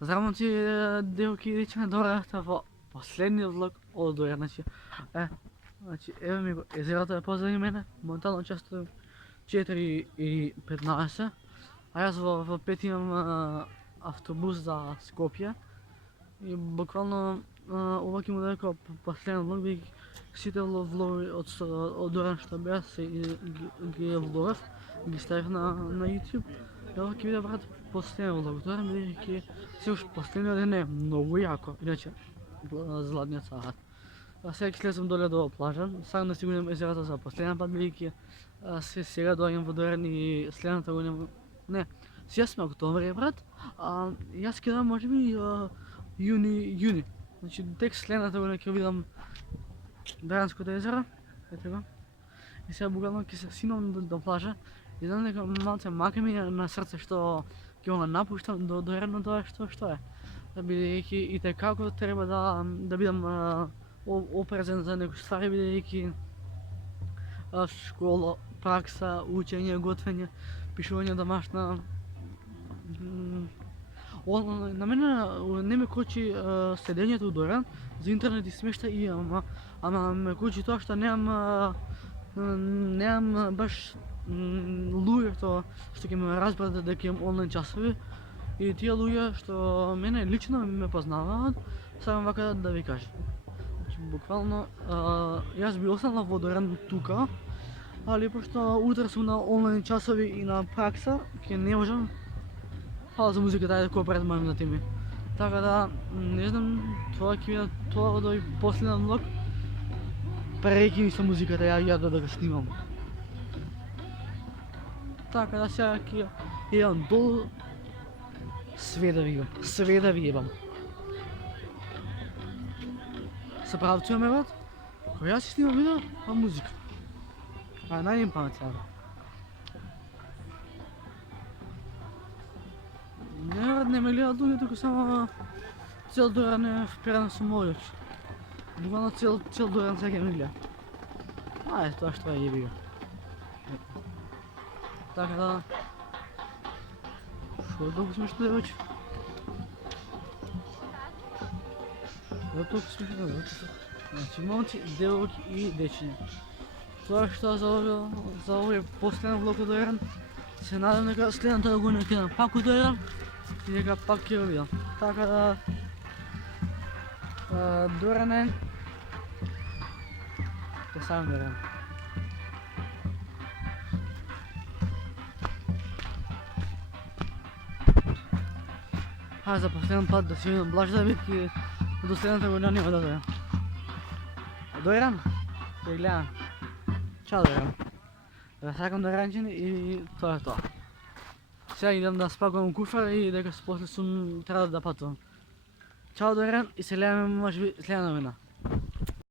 Здравейте, девки и дече, добре, това последния влог от Доря, ево ми го, езерото е позади мене, моментално често 4:15, а аз в 5 имам автобус за Скопие и буквално увак му дека последен влог бих сите влогови от Доря што беа се ги влогав, ги ставих на YouTube. Evo ќе видя брат последния влог, тоа бидејќи се уште последниот ден е многу јако, иначе зладниот сагат. А сега ќе слезам доле до плажа, сакам да си гоним езерото за последен пат бидејќи се сега доаѓам во Дорен и следната година, не, сега сме октомври брат, јас ќе дам можеби јуни, значи тек следната година ќе видам Доренското езеро, ете го. И сега буквално ќе се синам до плажа. И знам дека малце мака ми на срце што ќе го напуштам до Дорен тоа што е. Бидејќи и како треба да бидам опрезен за некои ствари, бидејќи школа, пракса, учење, готвење, пишување домашна. На мене не ме кочи седењето у Дорен, за интернет и смешта имам, ама ме кочи тоа што немам баш луѓето што ќе ме разберат дека имам онлайн часови и тие луѓе што мене лично ме познаваат, сакам вака да ви кажам. Значи буквално јас би останал во Дорен тука, али пошто утре сум на онлайн часови и на пракса, ќе не можам. Фала за музиката, ајде кој пред мојм на тими. Така да, не знам, тоа ќе биде тоа од овој последен влог. Прекини со музиката, ја да го снимам. Така да сега ќе идам долу, све да ви ебам. Се правцуваме брат, кој јас си снимам видео, музика. Најдем памет сега. Не ме гледат луѓе, туку само цел Дорен е вперен со мојот. Буквално цел Дорен сега ме гледа. Тоа што е јеби го. Така да... Шо толку смешно девојче? Шо толку смешно девојче? Значи момци, девојки и дечиња. Тоа што за овој последен влог од Дорен. Се надам дека следната година ќе идам пак у Дорен и дека пак ќе го видам. Така да... Дорен е... Те сам Дорен. За последен пат да си видам Блажда бидејќи до следната година нема да дојдам. Дорен? Ќе гледам. Чао Дорен. Да сакам Доренчани и тоа е тоа. Сега идам да спакувам куфар и дека после сум треба да патувам. Чао Дорен и се гледаме можеби следна година.